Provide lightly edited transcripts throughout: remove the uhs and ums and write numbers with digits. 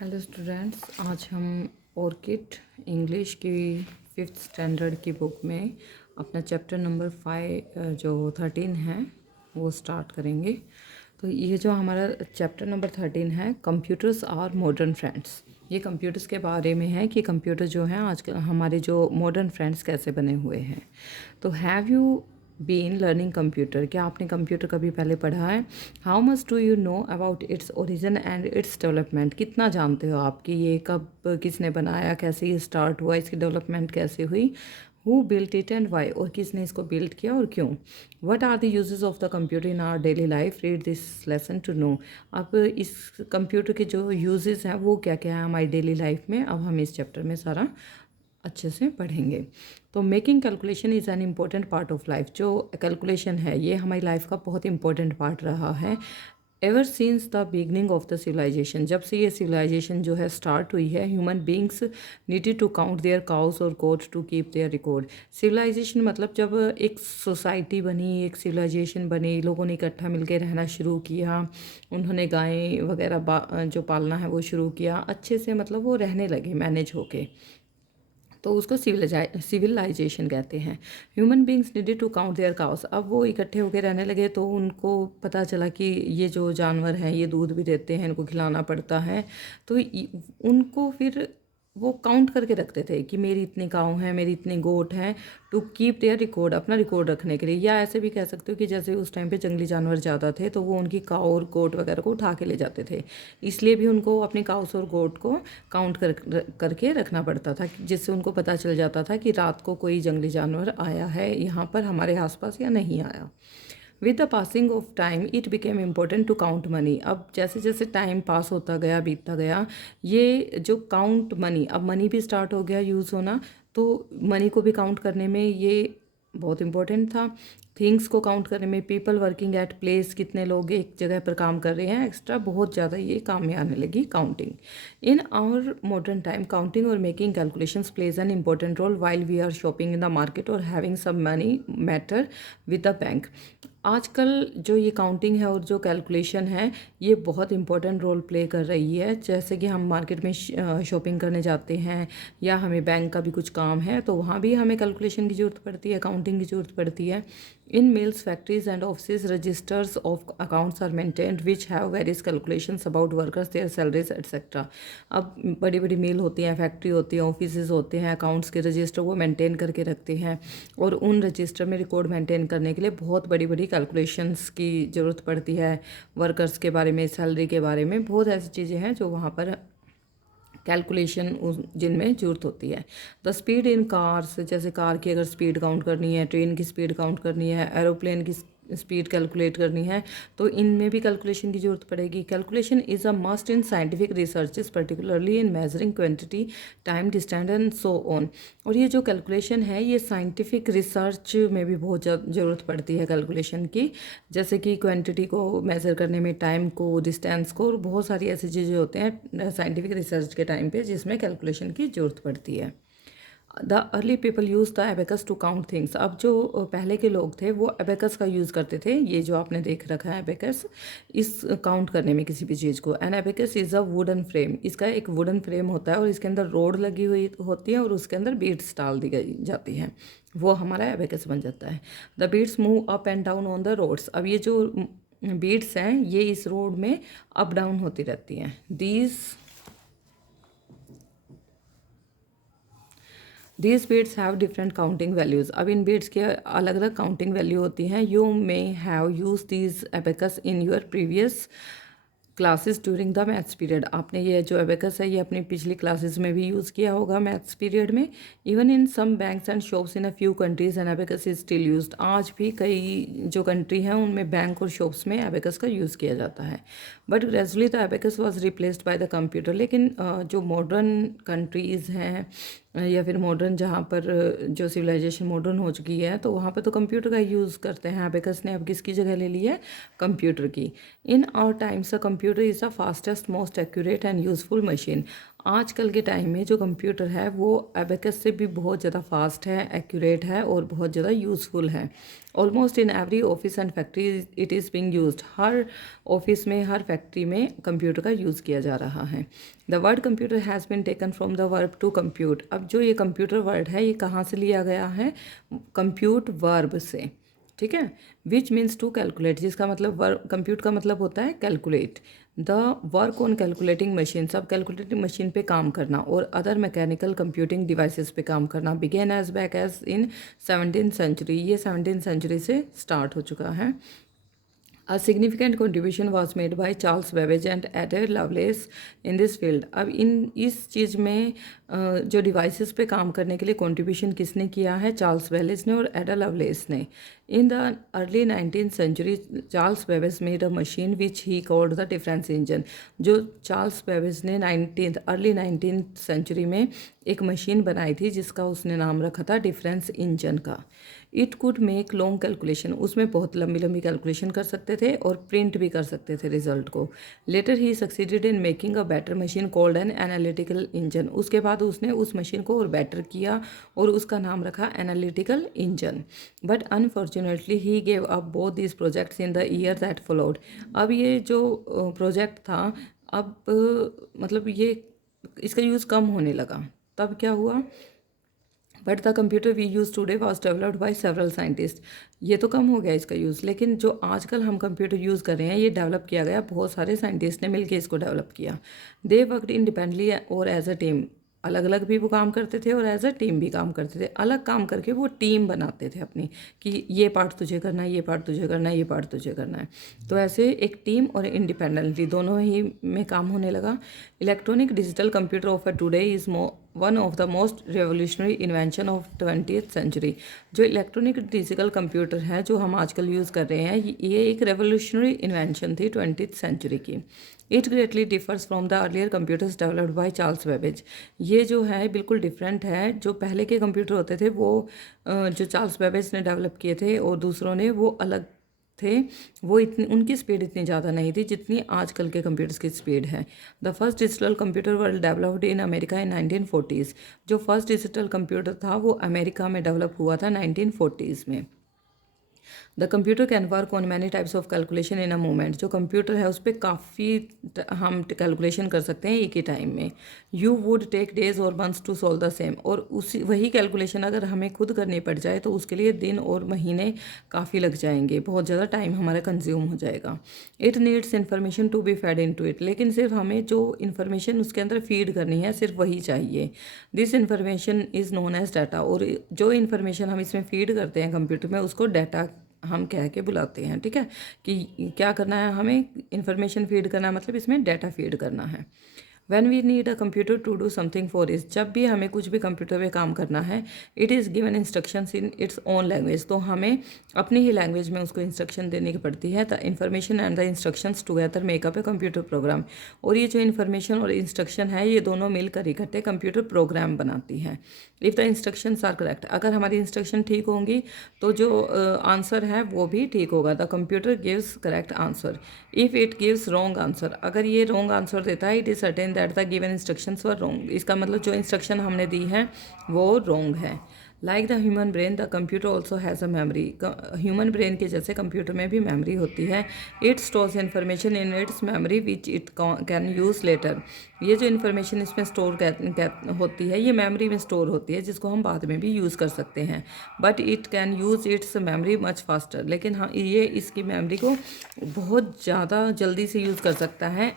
Hello students, आज हम orchid English की 5th स्टैंडर्ड की बुक में अपना चैप्टर नंबर 5 जो 13 है वो स्टार्ट करेंगे। तो ये जो हमारा चैप्टर नंबर 13 है, कंप्यूटर्स और मॉडर्न फ्रेंड्स। ये कंप्यूटर्स के बारे में है कि कंप्यूटर जो है आजकल हमारे जो मॉडर्न फ्रेंड्स कैसे बने हुए हैं। तो have you been learning computer, क्या आपने कंप्यूटर कभी पहले पढ़ा है? How much do you know about its origin and its development, कितना जानते हो आप कि ये कब किसने बनाया, कैसे ये स्टार्ट हुआ, इसकी डेवलपमेंट कैसे हुई। Who built it and why, और किसने इसको बिल्ड किया और क्यों। What are the uses of the computer in our daily life, read this lesson to know. अब इस कंप्यूटर के जो यूजेस हैं वो क्या क्या है हमारी डेली लाइफ में, अब हम इस चैप्टर में सारा अच्छे से पढ़ेंगे। तो making calculation is an important part of life. जो कैलकुलेशन है ये हमारी लाइफ का बहुत इंपॉर्टेंट पार्ट रहा है ever since the beginning of the civilisation. जब से ये सिविलाइजेशन जो है स्टार्ट हुई है, human beings needed to count their cows और goat to keep their record. Civilisation मतलब जब एक सोसाइटी बनी, एक सिविलाइजेशन बनी, लोगों ने इकट्ठा मिलकर रहना शुरू किया, उन्होंने गायें वगैरह जो पालना है वो शुरू किया अच्छे से, मतलब वो रहने लगे मैनेज होके, तो उसको सिविलाइजेशन कहते हैं। Human beings needed to count their cows. अब वो इकट्ठे होकर रहने लगे तो उनको पता चला कि ये जो जानवर हैं ये दूध भी देते हैं, इनको खिलाना पड़ता है। तो उनको फिर वो काउंट करके रखते थे कि मेरी इतनी काऊ हैं, मेरी इतनी गोट हैं, टू कीप देयर रिकॉर्ड, अपना रिकॉर्ड रखने के लिए। या ऐसे भी कह सकते हो कि जैसे उस टाइम पे जंगली जानवर ज़्यादा थे तो वो उनकी काऊ और गोट वगैरह को उठा के ले जाते थे, इसलिए भी उनको अपनी काउस और गोट को काउंट करके रखना पड़ता था, जिससे उनको पता चल जाता था कि रात को कोई जंगली जानवर आया है यहाँ पर हमारे आसपास या नहीं आया। With the passing of time it became important to count money. अब जैसे जैसे टाइम पास होता गया, बीतता गया, ये जो काउंट मनी, अब मनी भी स्टार्ट हो गया यूज़ होना, तो मनी को भी काउंट करने में ये बहुत इम्पोर्टेंट था। थिंग्स को काउंट करने में, पीपल वर्किंग एट प्लेस, कितने लोग एक जगह पर काम कर रहे हैं एक्स्ट्रा, बहुत ज़्यादा ये काम में आने लगी counting. In our modern time counting और making calculations plays an important role while we are shopping in the market और having some money matter with the bank. आजकल जो ये काउंटिंग है और जो कैलकुलेशन है ये बहुत इंपॉर्टेंट रोल प्ले कर रही है। जैसे कि हम मार्केट में शॉपिंग करने जाते हैं या हमें बैंक का भी कुछ काम है तो वहाँ भी हमें कैलकुलेशन की ज़रूरत पड़ती है, काउंटिंग की ज़रूरत पड़ती है। In mills, factories and office registers of accounts are maintained which have various calculations about workers, their salaries etcetera. अब बड़ी बड़ी मिल होती हैं, फैक्ट्री होती हैं, ऑफिस होते हैं, अकाउंट्स के रजिस्टर वो मेंटेन करके रखते हैं और उन रजिस्टर में रिकॉर्ड मेंटेन करने के लिए बहुत बड़ी बड़ी कैलकुलेशंस की ज़रूरत पड़ती है। वर्कर्स के बारे में, सैलरी के बारे में, बहुत ऐसी चीज़ें हैं जो वहाँ पर कैलकुलेशन जिनमें ज़रूरत होती है। द स्पीड इन कार्स, जैसे कार की अगर स्पीड काउंट करनी है, ट्रेन की स्पीड काउंट करनी है, एरोप्लेन की स्पीड कैलकुलेट करनी है, तो इनमें भी कैलकुलेशन की ज़रूरत पड़ेगी। Calculation is a must in scientific researches particularly in measuring quantity, time, distance and so on. और ये जो कैलकुलेशन है ये साइंटिफिक रिसर्च में भी बहुत ज़रूरत पड़ती है कैलकुलेशन की, जैसे कि क्वांटिटी को मेज़र करने में, टाइम को, डिस्टेंस को, और बहुत सारी ऐसी चीज़ें होते हैं साइंटिफिक रिसर्च के टाइम पे जिसमें कैलकुलेशन की ज़रूरत पड़ती है। The early people use the abacus to count things. अब जो पहले के लोग थे वो एबेकस का यूज़ करते थे, ये जो आपने देख रखा है एबेकस, इस काउंट करने में किसी भी चीज़ को। An abacus is a wooden frame, इसका एक वुडन फ्रेम होता है और इसके अंदर रोड लगी हुई होती है और उसके अंदर बीड्स डाल दी गई जाती हैं, वो हमारा एबेकस बन जाता है। The beads move up and down on the rods. अब ये जो बीड्स हैं ये इस रोड में अप डाउन होती रहती हैं। These beads have different counting values. अब इन बीड्स के अलग अलग काउंटिंग वैल्यू होती हैं। You may have use these abacus in your previous classes during the maths period. आपने ये जो एबेकस है ये अपनी पिछली क्लासेस में भी यूज़ किया होगा मैथ्स पीरियड में। Even in some banks and shops in a few countries an abacus is still used. आज भी कई जो कंट्री हैं उनमें बैंक और शॉप्स में एबेकस का यूज़ किया जाता है। But gradually the abacus was replaced by the computer. लेकिन जो मॉडर्न कंट्रीज़ हैं या फिर मॉडर्न जहाँ पर जो सिविलाइजेशन मॉडर्न हो चुकी है तो वहाँ पर तो कंप्यूटर का यूज़ करते हैं। एबेकस ने अब किसकी जगह ले ली है? कंप्यूटर की। In our times a computer is the fastest, most accurate and useful machine. आजकल के टाइम में जो कंप्यूटर है वो एबेकस से भी बहुत ज़्यादा फास्ट है, एक्यूरेट है और बहुत ज़्यादा यूज़फुल है। Almost in every office and factory it is being used. हर ऑफिस में, हर फैक्ट्री में कंप्यूटर का यूज़ किया जा रहा है। The word computer has been taken from the verb to compute. अब जो ये कंप्यूटर वर्ड है ये कहाँ से लिया गया है? कंप्यूट वर्ब से, ठीक है। विच मीन्स टू कैलकुलेट, जिसका मतलब वर्क, कंप्यूट का मतलब होता है calculate. The work on calculating machine, सब कैलकुलेटिंग मशीन पे काम करना और अदर मैकेनिकल कंप्यूटिंग डिवाइसेस पे काम करना began as back as in 17th century. ये 17th सेंचुरी से स्टार्ट हो चुका है। A significant contribution was made by Charles Babbage and Ada Lovelace in this field। अब इस चीज़ में जो डिवाइसेस पे काम करने के लिए कंट्रीब्यूशन किसने किया है? चार्ल्स बेलेज ने और एडा लवलेस ने। In the early 19th century Charles Babbage made a machine which he called the difference engine. जो चार्ल्स बेबेज ने अर्ली 19th सेंचुरी में एक मशीन बनाई थी जिसका उसने नाम रखा था डिफरेंस इंजन का। It could make long calculation, उसमें बहुत लंबी लंबी कैलकुलेशन कर सकते थे और प्रिंट भी कर सकते थे रिजल्ट को। Later he succeeded in making a better machine called an analytical engine. उसके बाद उसने उस मशीन को और बेटर किया और उसका नाम रखा analytical engine. But unfortunately he gave up both this projects in the year that followed. अब ये जो प्रोजेक्ट था, अब मतलब ये इसका यूज़ कम होने लगा। तब क्या हुआ? But the computer we use today was developed by several scientist. ये तो कम हो गया इसका यूज़, लेकिन जो आजकल हम कंप्यूटर यूज़ कर रहे हैं ये डेवलप किया गया, बहुत सारे साइंटिस्ट ने मिलकर इसको डेवलप किया। दे वर्कड इंडिपेंडेंटली और एज अ टीम। अलग अलग भी वो काम करते थे और एज अ टीम भी काम करते थे। अलग काम करके वो टीम बनाते थे अपनी, कि ये पार्ट तुझे करना है, ये पार्ट तुझे करना है, ये पार्ट तुझे करना है। तो ऐसे एक टीम और इंडिपेंडेंटली दोनों ही में काम होने लगा। Electronic digital computer of today is one of the most revolutionary invention of 20th century. जो इलेक्ट्रॉनिक डिजिटल कंप्यूटर है जो हम आजकल यूज़ कर रहे हैं, ये एक रेवोल्यूशनरी इन्वेंशन थी 20th सेंचुरी की। It greatly differs from the earlier computers developed by Charles Babbage. ये जो है बिल्कुल डिफरेंट है। जो पहले के कंप्यूटर होते थे वो जो चार्ल्स बेबेज ने डेवलप किए थे और दूसरों ने, वो अलग थे। वो इतनी, उनकी स्पीड इतनी ज़्यादा नहीं थी जितनी आजकल के कंप्यूटर्स की स्पीड है। The first digital computer world developed in America in 1940s। जो फर्स्ट डिजिटल कंप्यूटर था वो अमेरिका में डेवलप हुआ था 1940s में। The computer can work on many types of calculation in a moment. जो कंप्यूटर है उस पर काफ़ी हम कैलकुलेशन कर सकते हैं एक ही टाइम में। यू वुड टेक डेज और months to solve the same. और उसी वही कैलकुलेशन अगर हमें खुद करनी पड़ जाए तो उसके लिए दिन और महीने काफ़ी लग जाएंगे, बहुत ज़्यादा टाइम हमारा कंज्यूम हो जाएगा। It needs information to be fed in to it. लेकिन सिर्फ हमें जो इन्फॉर्मेशन उसके अंदर फीड करनी है सिर्फ वही चाहिए। This information is known as data. और जो इन्फॉर्मेशन हम इसमें फीड करते हैं कंप्यूटर में उसको डाटा हम कह के बुलाते हैं, ठीक है। कि क्या करना है, हमें इन्फॉर्मेशन फीड करना है, मतलब इसमें डाटा फीड करना है। When we need a computer to do something for is, जब भी हमें कुछ भी कंप्यूटर पे काम करना है, it is given instructions in its own language. तो हमें अपनी ही लैंग्वेज में उसको इंस्ट्रक्शन देने की पड़ती है। The information and the instructions together makeup a computer program. और ये जो इन्फॉर्मेशन और इंस्ट्रक्शन है ये दोनों मिलकर इकट्ठे कंप्यूटर प्रोग्राम बनाती हैं। If the instructions are correct, अगर हमारी इंस्ट्रक्शन ठीक होंगी तो जो आंसर है वो भी ठीक होगा। The computer gives correct answer. If it gives wrong answer, अगर ये रॉन्ग आंसर देता है, it is certain that the given instructions were wrong. इसका मतलब जो इंस्ट्रक्शन हमने दी है वो रॉन्ग है। Like the human brain the computer also has a memory. Human brain के जैसे कंप्यूटर में भी मेमरी होती है। It stores information in its memory which it can use later. ये जो इन्फॉर्मेशन इसमें स्टोर होती है ये मेमोरी में स्टोर होती है जिसको हम बाद में भी यूज़ कर सकते हैं। But it can use it's memory much faster. लेकिन हाँ, ये इसकी मेमोरी को बहुत ज़्यादा जल्दी से यूज़ कर सकता है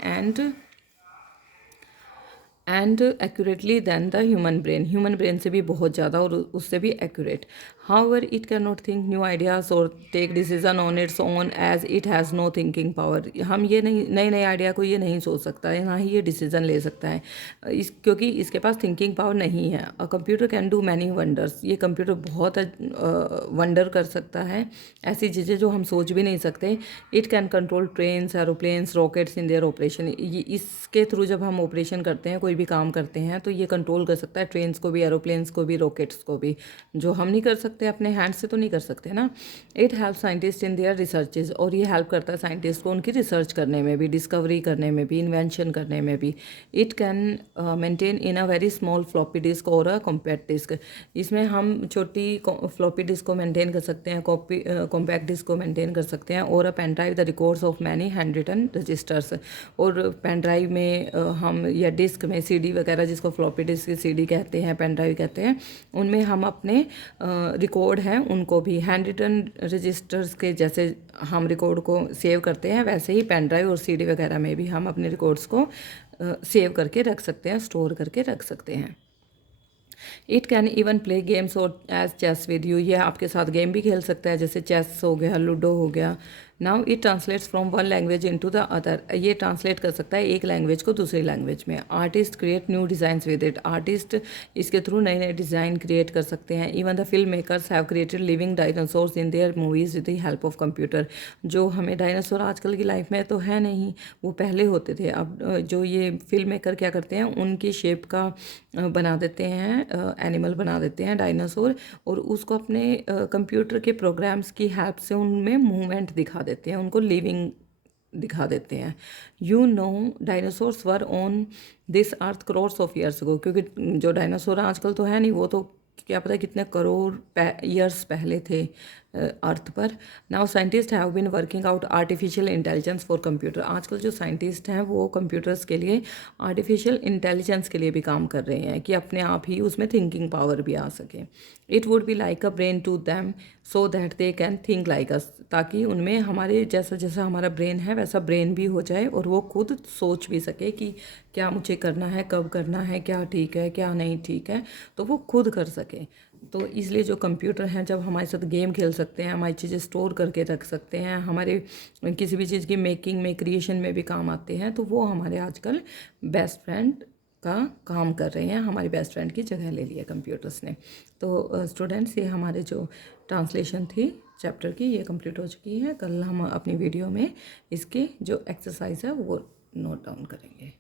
and accurately than the human brain. Human brain से भी बहुत ज़्यादा और उससे भी accurate. However it can not think new ideas और take decision on its own as it has no thinking power. हम ये नहीं, नए नए आइडिया को ये नहीं सोच सकता है, ना ही ये डिसीजन ले सकता है क्योंकि इसके पास थिंकिंग पावर नहीं है। A computer can do many wonders. ये कंप्यूटर बहुत वंडर कर सकता है, ऐसी चीज़ें जो हम सोच भी नहीं सकते। It can control trains, aeroplanes, rockets in their operation. इसके थ्रू जब हम ऑपरेशन करते हैं कोई भी भी काम करते हैं, तो ये कंट्रोल कर सकता है ट्रेन्स को भी, एरोप्लेन्स को भी, रॉकेट्स को भी, जो हम नहीं कर सकते अपने हैंड से तो नहीं कर सकते ना। It help scientist in their researches, और ये हेल्प करता है साइंटिस्ट को उनकी रिसर्च करने में भी, डिस्कवरी करने में भी, इन्वेंशन करने में भी। It can maintain in a very small floppy disk और अ कॉम्पैक्ट डिस्क, इसमें हम छोटी फ्लॉपी डिस्क को मेंटेन कर सकते हैं, कॉम्पैक्ट डिस्क को मेंटेन कर सकते हैं, और a pen drive the records of many handwritten registers, और पेन ड्राइव में हम या डिस्क में सीडी वगैरह, जिसको फ्लॉपी डिस्क की सीडी कहते हैं, पेन ड्राइव कहते हैं, उनमें हम अपने रिकॉर्ड हैं उनको भी हैंड रिटन रजिस्टर्स के जैसे हम रिकॉर्ड को सेव करते हैं, वैसे ही पेन ड्राइव और सीडी वगैरह में भी हम अपने रिकॉर्ड्स को सेव करके रख सकते हैं, स्टोर करके रख सकते हैं। It can even play games और एज चेस विद यू, ये आपके साथ गेम भी खेल सकता है, जैसे चेस हो गया, लूडो हो गया। Now it translates from one language into the other, ये ट्रांसलेट कर सकता है एक लैंग्वेज को दूसरी लैंग्वेज में। Artist create new designs with it, artist इसके थ्रू नए नए डिज़ाइन क्रिएट कर सकते हैं। Even the film makers have created living dinosaurs in their movies with the help of computer, जो हमें डायनासोर आजकल की लाइफ में तो है नहीं, वो पहले होते थे। अब जो ये फिल्म मेकर क्या करते हैं, उनकी शेप का बना देते हैं, एनिमल बना देते हैं डायनासोर, और उसको अपने कंप्यूटर के प्रोग्राम्स की हेल्प से उनमें मूवमेंट दिखा देते हैं, उनको लिविंग दिखा देते हैं। You know dinosaurs were on this earth crores of years ago, क्योंकि जो डायनासोर आजकल तो है नहीं, वो तो क्या पता कितने करोड़ ईयर्स पहले थे अर्थ पर। Now scientist have been working out artificial intelligence for computer, आजकल जो साइंटिस्ट हैं वो कंप्यूटर्स के लिए आर्टिफिशियल इंटेलिजेंस के लिए भी काम कर रहे हैं, कि अपने आप ही उसमें थिंकिंग पावर भी आ सके। It would be like a brain to them so that they can think like us, ताकि उनमें हमारे जैसा जैसा हमारा ब्रेन है वैसा ब्रेन भी हो जाए, और वो खुद सोच भी सके कि क्या मुझे करना है, कब करना है, क्या ठीक है क्या नहीं ठीक है, तो वो खुद कर सके। तो इसलिए जो कंप्यूटर हैं जब हमारे साथ गेम खेल सकते हैं, हमारी चीज़ें स्टोर करके रख सकते हैं, हमारे किसी भी चीज़ की मेकिंग में, क्रिएशन में भी काम आते हैं, तो वो हमारे आजकल बेस्ट फ्रेंड का काम कर रहे हैं, हमारी बेस्ट फ्रेंड की जगह ले लिया कंप्यूटर्स ने। तो स्टूडेंट्स, ये हमारे जो ट्रांसलेशन थी चैप्टर की, ये कंप्लीट हो चुकी है। कल हम अपनी वीडियो में इसकी जो एक्सरसाइज है वो नोट डाउन करेंगे।